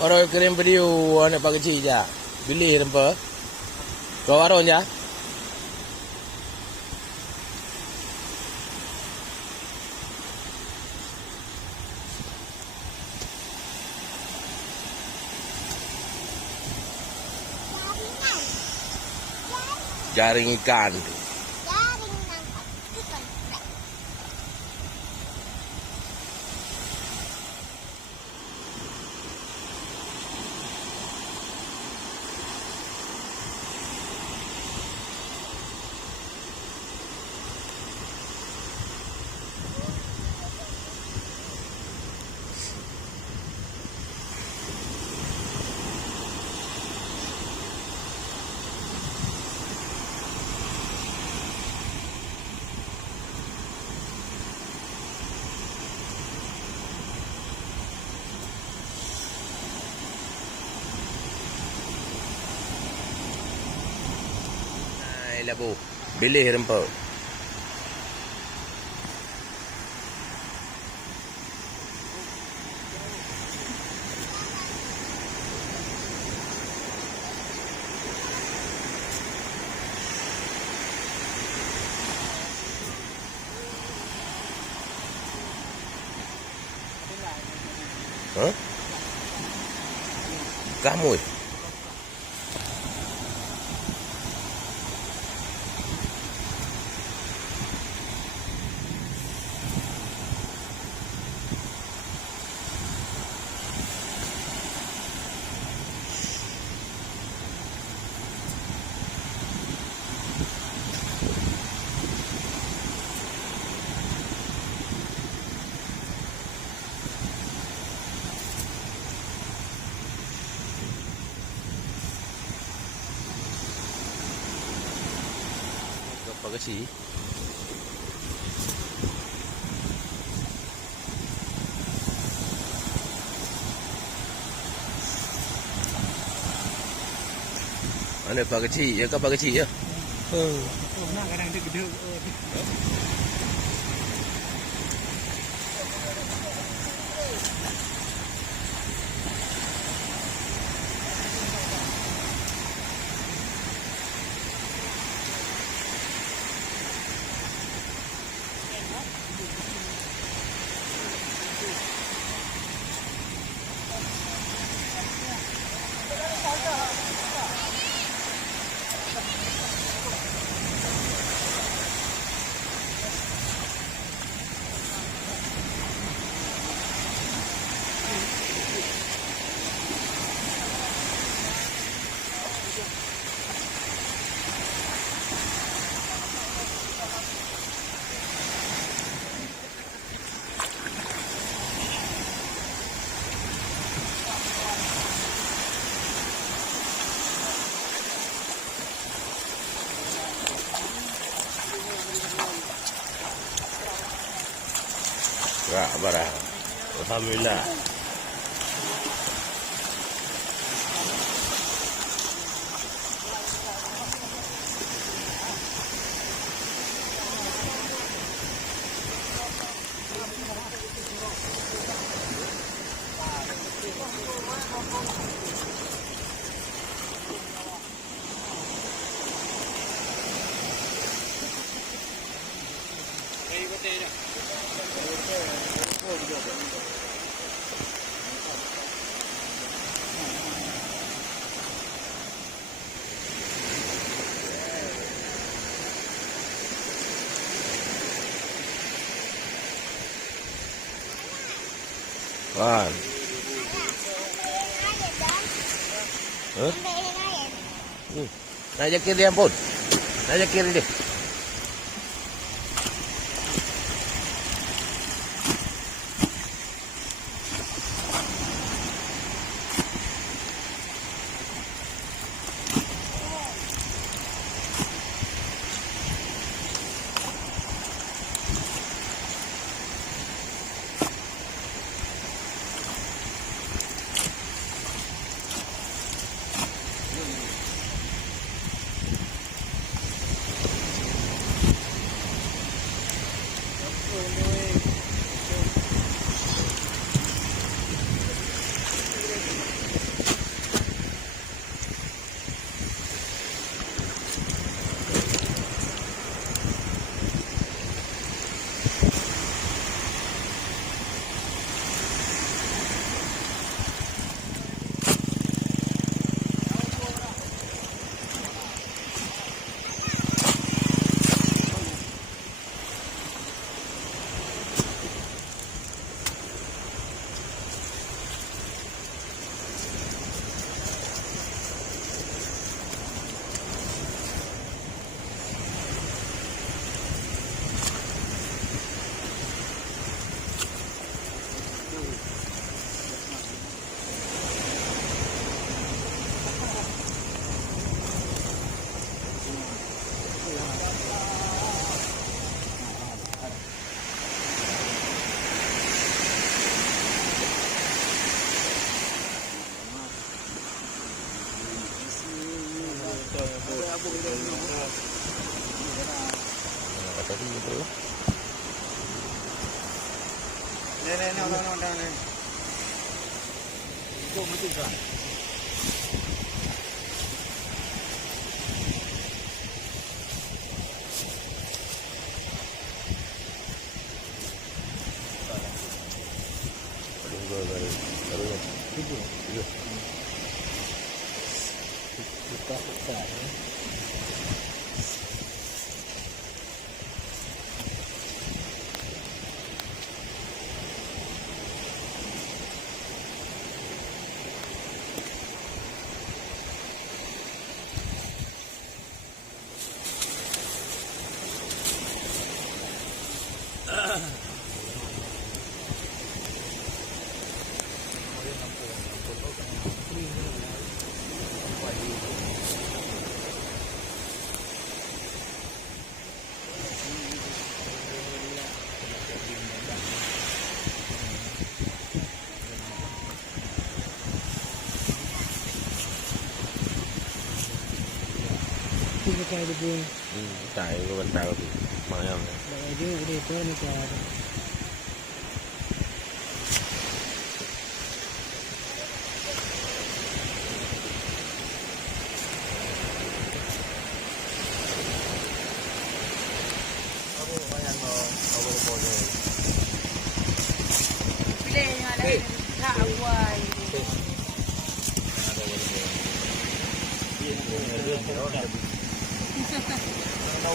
Baru kirim video anak pak kecil je. Pilih tempat. Kau warung je. Jaring ikan tu. Jaring nangkap ikan. Labu. Pilih rempah. Hah? Kamu? Apa kasi? Mana pak kecil? Ya ke pak kecil ya? Oh, nak kadang dia gede. Ya, barang. Alhamdulillah. Kan. Hah? Nak aja kiri pun. Nak aja kiri dia. tadi itu lah. Nè. Cô mới chụp rồi. Baru. Buka. Kita kayak di bun. Cài cái bên tàu thì mời không? Bagai dia udah itu nih kayak. Pilih yang ada tak awal. Đâu